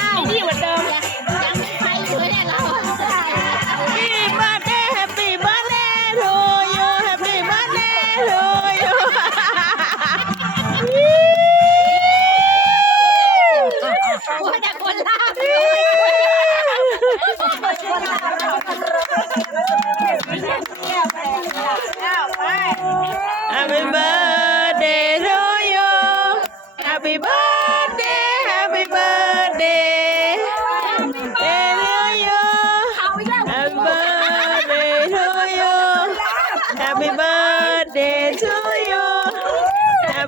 I'm dealing with them.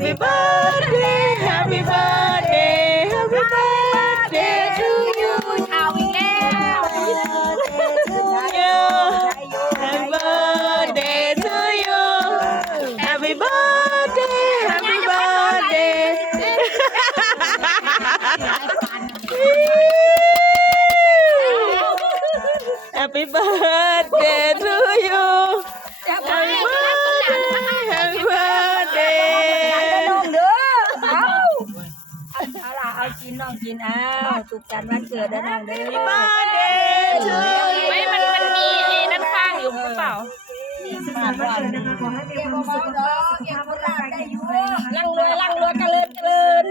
Happy birthday Happy birthday Happy birthday to you เอาอีกแล้ว you Happy birthday to you Happy birthday Happy birthday Happy birthday นน้องกินอ้าวสุขสันต์วันเกิดนะน้องเด้อ Happy birthday to you ไม่มันมันมีไอ้นั่นข้างอยู่หรือเปล่าร่างรวยร่างรวยกันเลยเกิน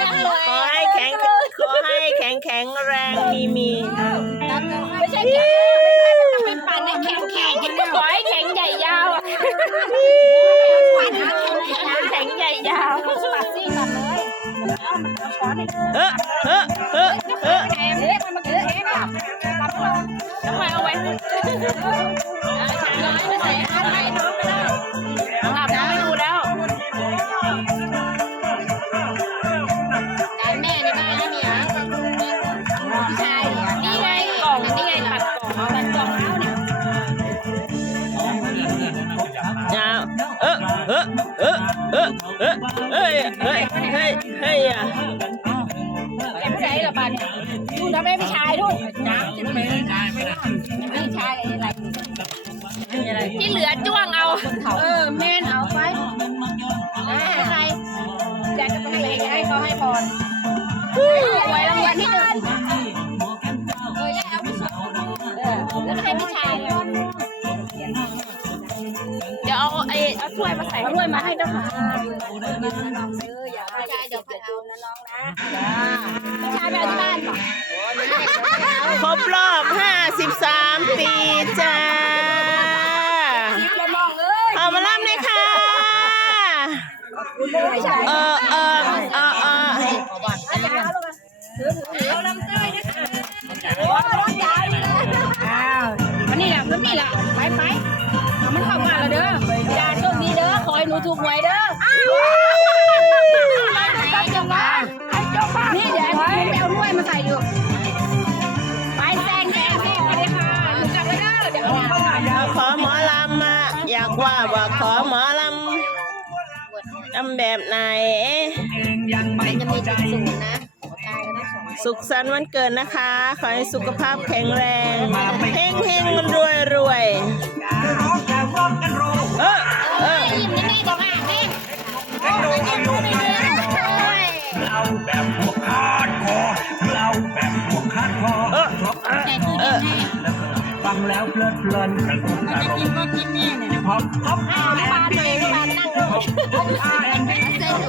ร่างรวยขอให้แข็งขอให้แข็งแข็งแรงมีมีไม่ บมาทำไมเอาไว้ร้อยไม่ใส่ข้าวไข่น้องไปแล้วหลับแล้วไม่ดูแล้วแต่แม่ในบ้านนี่เนี่ยพี่ชายนี่ยนี่ไงกล่องนี่ไงตัดกล่องเอาตัดกล่องเอาเนี่ยจ้าเออเออเออเออเออเฮ้ยเฮ้ยเฮ้ยเฮ้ยอะแกผู้ใดเหรอบ้านเนี่ยดูนะแม่พี่ชายด้วยจ้าจะ ไม่พี่ชายไม่ได้พี่ชายอะไรที่เหลือจ้วงเอา เออแม่นเอาไปใครอยากจะไปให้ให้เขาให้พรหวยรางวัลที่หนึ่งเอออยากเอาไปส่งเออแล้วให้พี่ชายเลยเดี๋ยวเอาไอ้เอาถ้วยมาใส่เอาด้วยมาให้เจ้าค่ะเอออย่าให้ชายเดี๋ยวไปเอานะน้องนะพี่ชายไปเอาที่บ้านก่อนครบรอบ53 ปีจ้าคิดแล้วน้องเอ้ยเอามาล่ำเลยค่ะพี่ชายเออเออเออเอออาจารย์เอาลงมาถือถือเอาลำเต้ยนะคะโอ้รถยาวเลยอ้าวมันนี่แหละมันนี่แหละไปไปเอามันเข้ามาแล้วเด้ออย่าโชคดีเด้อ ขอให้หนูถูกหวยเด้อ ว่าว่าขอหมอลำลำแบบไหนจะมีจุดสูงนะตายกันนะสองสุขสันต์วันเกิดนะคะ ขอให้สุขภาพแข็งแรง เฮงเฮงรวยรวยเฟังแล้วเพลิดเพลินกระตุ้นอารมณ์ก็กินแม่เนี่ยพอพออ้าวบ้านตัวเองบ้านนั่งลงพอพอ